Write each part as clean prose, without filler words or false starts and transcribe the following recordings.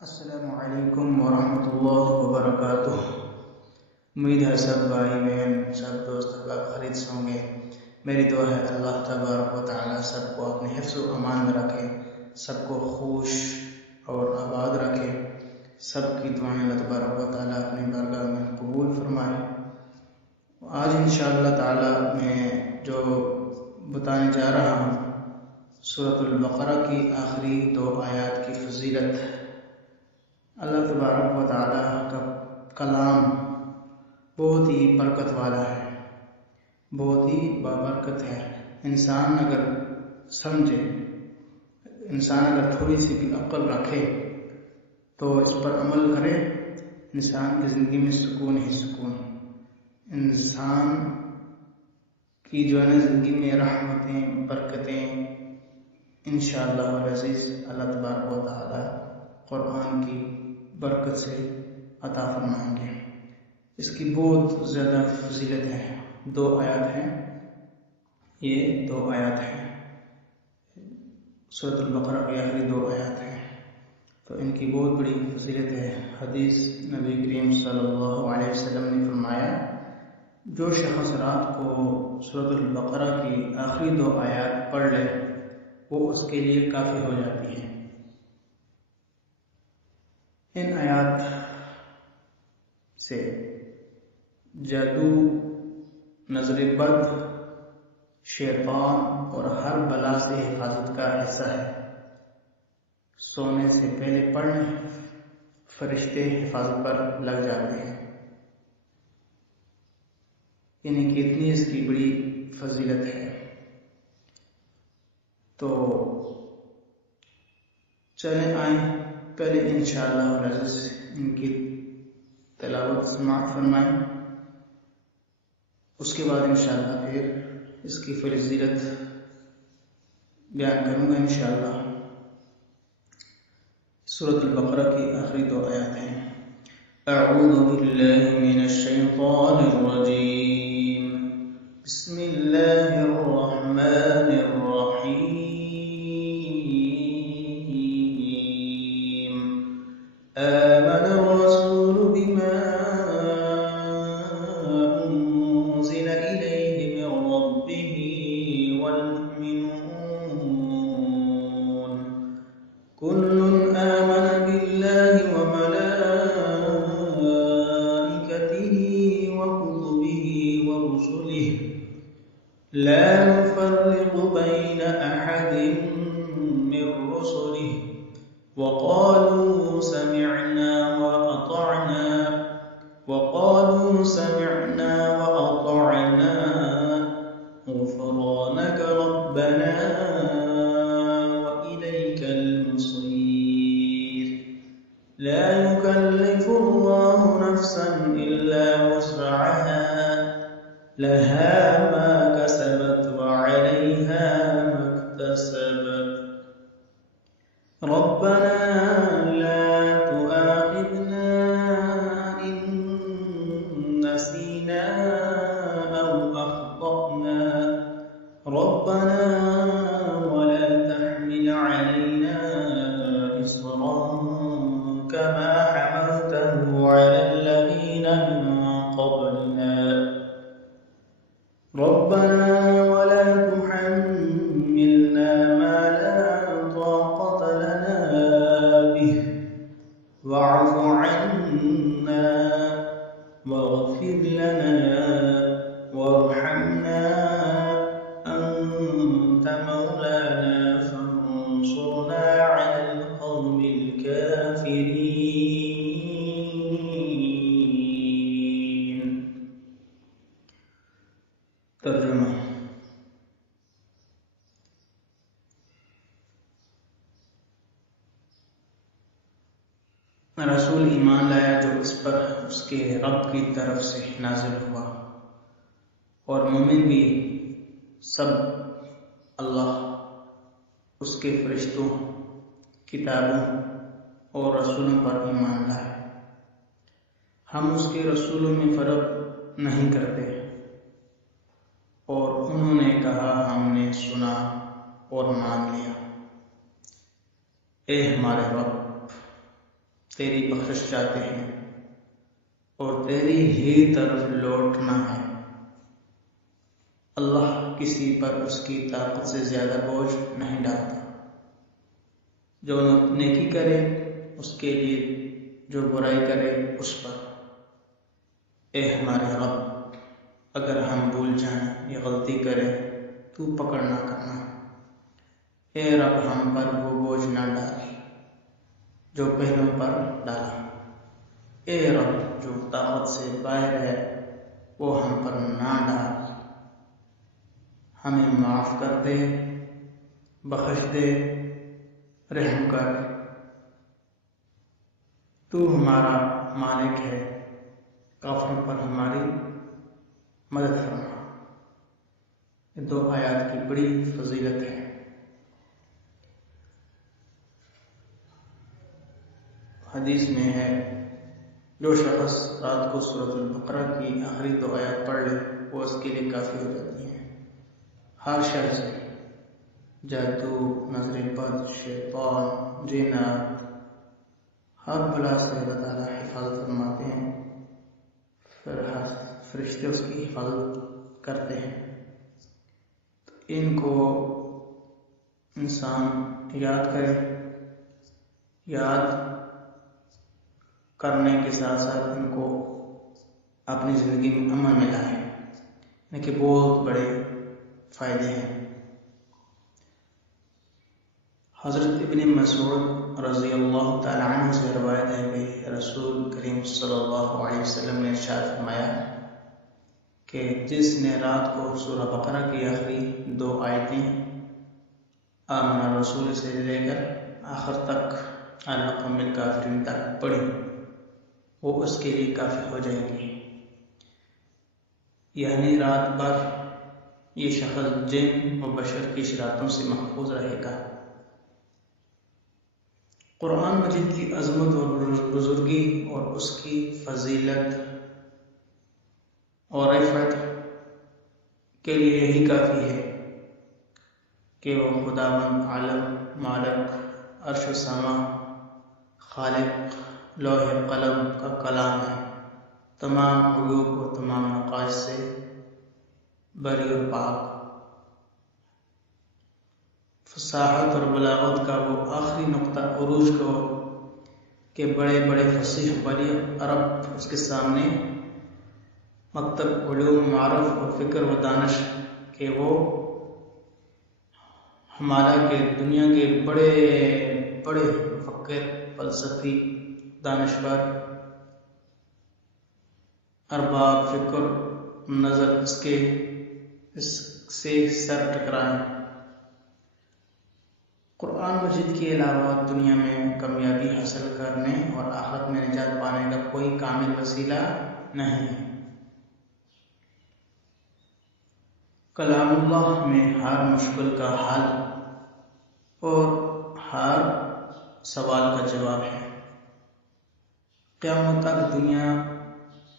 السلام علیکم ورحمۃ اللہ وبرکاتہ۔ امید ہے سب بھائی بہن سب دوست احباب خیریت سے ہوں گے۔ میری دعا ہے اللہ تبارک و تعالی سب کو اپنے حفظ و امان میں رکھے، سب کو خوش اور آباد رکھے، سب کی دعائیں اللہ تبارک و تعالی اپنی بارگاہ میں قبول فرمائے۔ آج انشاءاللہ تعالی میں جو بتانے جا رہا ہوں سورۃ البقرہ کی آخری 2 آیات کی فضیلت۔ اللہ تبارک و تعالیٰ کا کلام بہت ہی برکت والا ہے، بہت ہی بابرکت ہے۔ انسان اگر سمجھے، انسان اگر تھوڑی سی بھی عقل رکھے تو اس پر عمل کرے، انسان کی زندگی میں سکون ہی سکون، انسان کی جو ہے نا زندگی میں رحمتیں برکتیں انشاءاللہ العزیز اللہ تبارک و تعالیٰ قرآن کی برکت سے عطا فرمائیں گے۔ اس کی بہت زیادہ فضیلت ہے۔ 2 آیات ہیں، یہ 2 آیات ہیں، سورۃ البقرہ کی آخری 2 آیات ہیں، تو ان کی بہت بڑی فضیلت ہے۔ حدیث نبی کریم صلی اللہ علیہ وسلم نے فرمایا، جو شخص رات کو سورۃ البقرہ کی آخری 2 آیات پڑھ لے وہ اس کے لیے کافی ہو جاتی ہے۔ ان آیات سے جادو، نظر بد، شیطان اور ہر بلا سے حفاظت کا حصہ ہے۔ سونے سے پہلے پڑھنے فرشتے حفاظت پر لگ جاتے ہیں، یعنی کتنی اس کی بڑی فضیلت ہے۔ تو چلیں آئیں پہلے انشاءاللہ العزیز ان کی تلاوت سماعت فرمائیں، اس کے بعد انشاءاللہ پھر اس کی فضیلت بیان کروں گا انشاءاللہ۔ سورۃ البقرہ کی آخری 2 آیات ہیں۔ اعوذ باللہ من الشیطان الرجیم، بسم اللہ الرحمن الرحیم۔ آمن الرسول بما أنزل إليه من ربه والمؤمنون كل آمن بالله وملائكته وكتبه ورسله لا نفرق بين أحد من رسله وقالوا سمعنا وأطعنا غفرانك ربنا وإليك المصير لا يكلف الله نفسا إلا وسعها لها ما كسبت وعليها ما اكتسبت ربنا لا تؤاخذنا إن نسينا أو أخطأنا ربنا ولا تحمل علينا إصرا كما حملته على الذين من قبلنا ربنا ولا تحملنا ما لا طاقة لنا به واعف عنا واغفر لنا وارحمنا أنت مولانا فانصرنا على القوم الكافرين۔ ترجمہ۔ رسول ایمان لایا جو اس پر اس کے رب کی طرف سے نازل ہوا، اور مومن بھی سب اللہ، اس کے فرشتوں، کتابوں اور رسولوں پر ایمان لائے۔ ہم اس کے رسولوں میں فرق نہیں کرتے، اور انہوں نے کہا ہم نے سنا اور مان لیا۔ اے ہمارے رب، تیری بخشش چاہتے ہیں اور تیری ہی طرف لوٹنا ہے۔ اللہ کسی پر اس کی طاقت سے زیادہ بوجھ نہیں ڈالتا۔ جو نیکی کرے اس کے لیے، جو برائی کرے اس پر۔ اے ہمارے رب، اگر ہم بھول جائیں یا غلطی کریں تو پکڑ نہ کرنا۔ اے رب، ہم پر وہ بوجھ نہ ڈال جو پہلوں پر ڈالا۔ اے رب، جو طاقت سے باہر ہے وہ ہم پر نہ ڈال۔ ہمیں معاف کر دے، بخش دے، رحم کر۔ تو ہمارا مالک ہے، کافروں پر ہماری مدد فرما۔ یہ 2 آیات کی بڑی فضیلت ہے۔ حدیث میں ہے، جو شخص رات کو سورۃ البقرہ کی آخری 2 آیات پڑھ لے وہ اس کے لیے کافی ہو جاتی ہیں۔ ہر شر سے، جادو، نظر بد، شیطان، جنات، ہر بلا سے اللہ تعالیٰ حفاظت فرماتے ہیں، پھر فرشتے اس کی حفاظت کرتے ہیں۔ ان کو انسان یاد کرے، یاد کرنے کے ساتھ ساتھ ان کو اپنی زندگی میں عمل میں لائے، ان کے بہت بڑے فائدے ہیں۔ حضرت ابن مسعود رضی اللہ تعالیٰ عنہ سے روایت ہے کہ رسول کریم صلی اللہ علیہ وسلم نے ارشاد فرمایا کہ جس نے رات کو سورہ بقرہ کی آخری 2 آیتیں آمن رسول سے لے کر آخر تک الحق من الکافرین تک پڑھی، وہ اس کے لیے کافی ہو جائیں گی۔ یعنی رات بھر یہ شخص جن و بشر کی شرارتوں سے محفوظ رہے گا۔ قرآن مجید کی عظمت اور بزرگی اور اس کی فضیلت اور رفعت کے لیے یہی کافی ہے کہ وہ خداوند عالم، مالک عرش و سما، خالق لوح قلم کا کلام ہے، تمام عیوب اور تمام نقائص سے بری اور پاک، فصاحت اور بلاغت کا وہ آخری نقطہ عروج کو کہ بڑے بڑے فصیح بڑی عرب اس کے سامنے مکتب علوم، معرف اور فکر و دانش کہ وہ ہمارا کے دنیا کے بڑے بڑے مفکر، فلسفی، دانشور، ارباب فکر نظر اس سے سر ٹکرائیں۔ قرآن مجید کے علاوہ دنیا میں کامیابی حاصل کرنے اور آخرت میں نجات پانے کا کوئی کامل وسیلہ نہیں ہے۔ کلام اللہ میں ہر مشکل کا حل اور ہر سوال کا جواب ہے۔ قیامت تک دنیا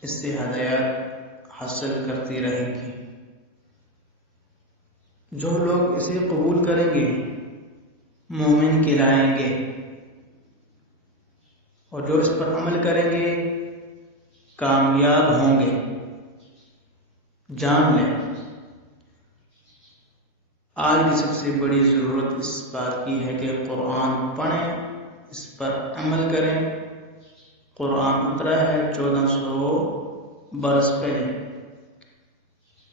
اس سے ہدایت حاصل کرتی رہے گی۔ جو لوگ اسے قبول کریں گے مومن کہلائیں گے، اور جو اس پر عمل کریں گے کامیاب ہوں گے۔ جان لیں، آج کی سب سے بڑی ضرورت اس بات کی ہے کہ قرآن پڑھیں، اس پر عمل کریں۔ قرآن اترا ہے 1400 برس پہلے،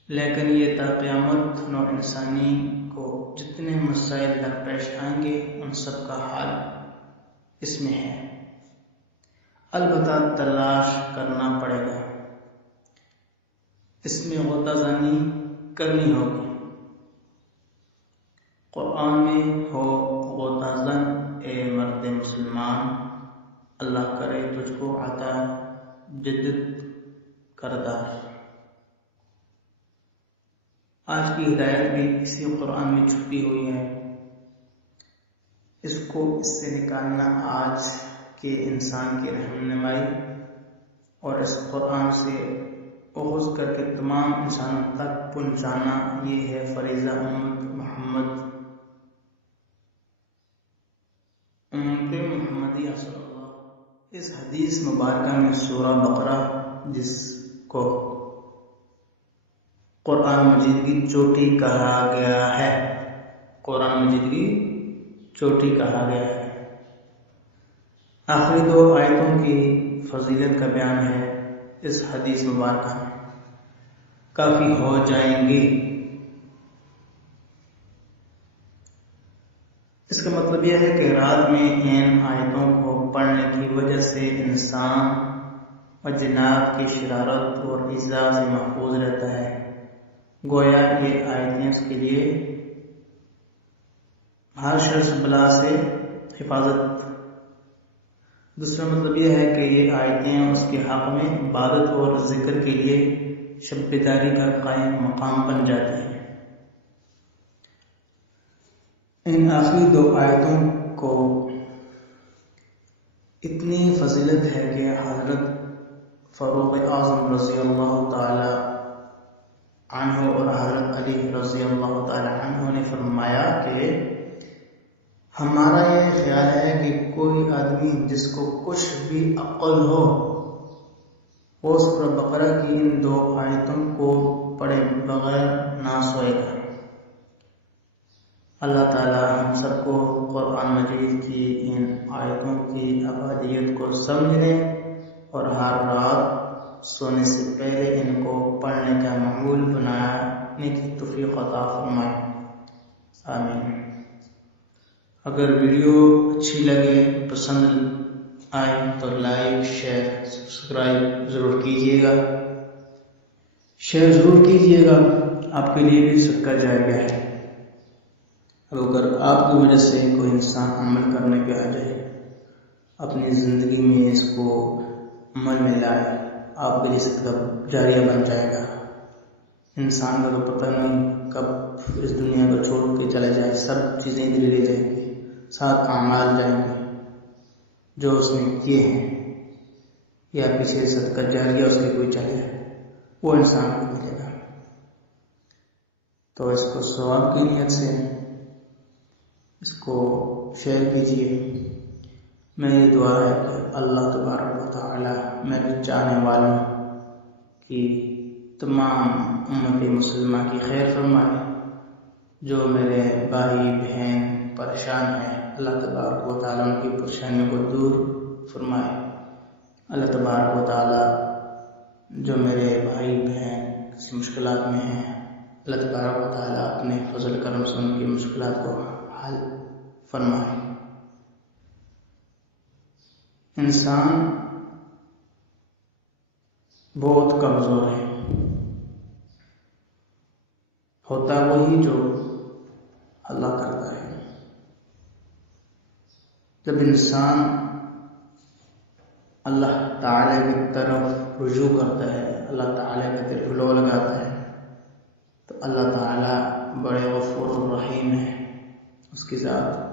لیکن یہ تا قیامت نوع انسانی کو جتنے مسائل درپیش آئیں گے ان سب کا حل اس میں ہے۔ البتہ تلاش کرنا پڑے گا، اس میں غوطہ زنی کرنی ہوگی۔ قرآن میں ہو غوطہ زن اے مرد مسلمان، اللہ کرے تجھ کو عطا جدت کردار۔ آج کی ہدایت بھی اسی قرآن میں چھپی ہوئی ہے۔ اس کو اس سے نکالنا آج کے انسان کی رہنمائی اور اس قرآن سے اخذ کر کے تمام انسانوں تک پہنچانا، یہ ہے فریضہ امت محمدیہ صلی اللہ اس حدیث مبارکہ میں سورہ بقرہ، جس کو قرآن مجید کی چوٹی کہا گیا ہے، قرآن مجید کی چوٹی کہا گیا ہے، آخری 2 آیتوں کی فضیلت کا بیان ہے اس حدیث مبارکہ میں، کافی ہو جائیں گی۔ اس کا مطلب یہ ہے کہ رات میں ان آیتوں کو پڑھنے کی وجہ سے انسان اور جنات کی شرارت اور ایذا سے محفوظ رہتا ہے، گویا یہ آیتیں اس کے لیے ہر شر بلا سے حفاظت۔ دوسرا مطلب یہ ہے کہ یہ آیتیں اس کے حق میں عبادت اور ذکر کے لیے شب بیداری کا قائم مقام بن جاتی ہیں۔ ان آخری 2 آیتوں کو اتنی فضیلت ہے کہ حضرت فاروق اعظم رضی اللہ تعالی عنہ اور حضرت علی رضی اللہ تعالی عنہ نے فرمایا کہ ہمارا یہ خیال ہے کہ کوئی آدمی جس کو کچھ بھی عقل ہو وہ سورہ بقرہ کی ان 2 آیتوں کو پڑھے بغیر نہ سوئے گا۔ اللہ تعالی ہم سب کو قرآن مجید کی ان آیتوں کی ابعادیت کو سمجھنے اور ہر رات سونے سے پہلے ان کو پڑھنے کا معمول بنانے کی توفیق عطا فرمائے، آمین۔ اگر ویڈیو اچھی لگے، پسند آئے تو لائک، شیئر، سبسکرائب ضرور کیجیے گا، شیئر ضرور کیجیے گا، آپ کے لیے بھی صدقہ جاریہ ہے۔ اگر آپ کی وجہ سے کوئی انسان عمل کرنے پہ آ جائے، اپنی زندگی میں اس کو عمل میں لائے، آپ کے لیے صدقہ جاریہ بن جائے گا۔ انسان کا تو پتہ نہیں کب اس دنیا کو چھوڑ کے چلا جائے، سب چیزیں ادھر لے جائیں گے، ساتھ اعمال جائیں گے جو اس نے کیے ہیں، یا پیچھے صدقہ جاریہ اس کے کوئی چلے وہ انسان کو ملے گا۔ تو اس کو ثواب کی نیت سے اس کو شیئر کیجیے۔ میری دعا ہے کہ اللہ تبارک و تعالی میرے چاہنے والوں کی تمام امت مسلمہ کی خیر فرمائے، جو میرے بھائی بہن پریشان ہیں اللہ تبارک و تعالی ان کی پریشانیوں کو دور فرمائے۔ اللہ تبارک و تعالی جو میرے بھائی بہن کسی مشکلات میں ہیں، اللہ تبارک و تعالی اپنے فضل کرم سے ان کی مشکلات کو حل فرمائے۔ انسان بہت کمزور ہے، ہوتا وہی جو اللہ کرتا ہے۔ جب انسان اللہ تعالی کی طرف رجوع کرتا ہے، اللہ تعالی کی طرف لو لگاتا ہے، تو اللہ تعالی بڑے غفور الرحیم ہے، اس کی ذات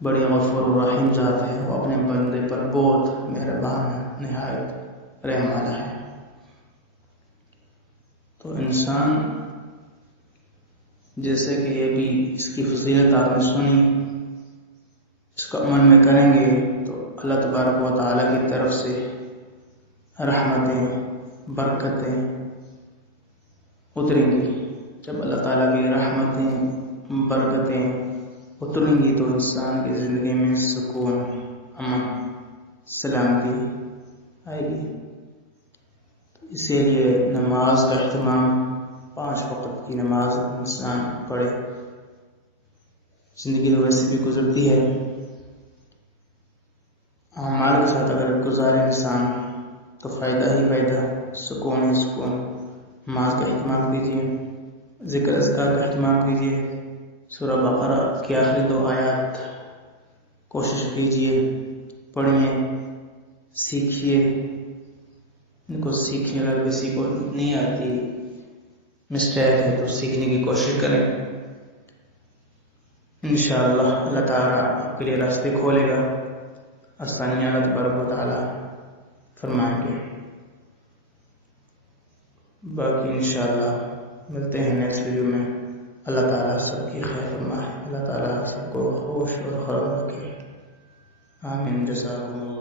بڑی غفور الرحیم ذات ہے، وہ اپنے بندے پر بہت مہربان ہے، نہایت رحم والا ہے۔ تو انسان جیسے کہ یہ بھی اس کی فضیلت آپ نے سنی، اس کو عمل میں کریں گے تو اللہ تبارک و تعالیٰ کی طرف سے رحمتیں، برکتیں اتریں گی۔ جب اللہ تعالیٰ کی رحمتیں، برکتیں اتریں گی تو انسان کی زندگی میں سکون، امن، سلامتی آئے گی۔ اسی لیے نماز کا اہتمام، 5 وقت کی نماز انسان پڑھے۔ زندگی تو ویسے بھی گزرتی ہے، اعمال کے ساتھ اگر گزارے انسان تو فائدہ ہی فائدہ، سکون ہی سکون۔ نماز کا اہتمام کیجیے، ذکر اذکار کا اہتمام کیجیے، سورہ بقرہ کی آخری 2 آیات کوشش کیجیے، پڑھیے، سیکھیے ان کو۔ سیکھنے اگر کسی کو نہیں آتی، مسٹیک ہے تو سیکھنے کی کوشش کریں، انشاءاللہ اللہ تعالیٰ آپ کے لیے راستے کھولے گا، آسانیاں اللہ تبارک و تعالیٰ فرمائیں گے۔ باقی انشاءاللہ ملتے ہیں نیکسٹ ویڈیو میں۔ اللہ تعالیٰ سب کی خیر فرمائے، اللہ تعالیٰ سب کو خوش اور خرم رکھے، آمین۔ جزاکم اللہ۔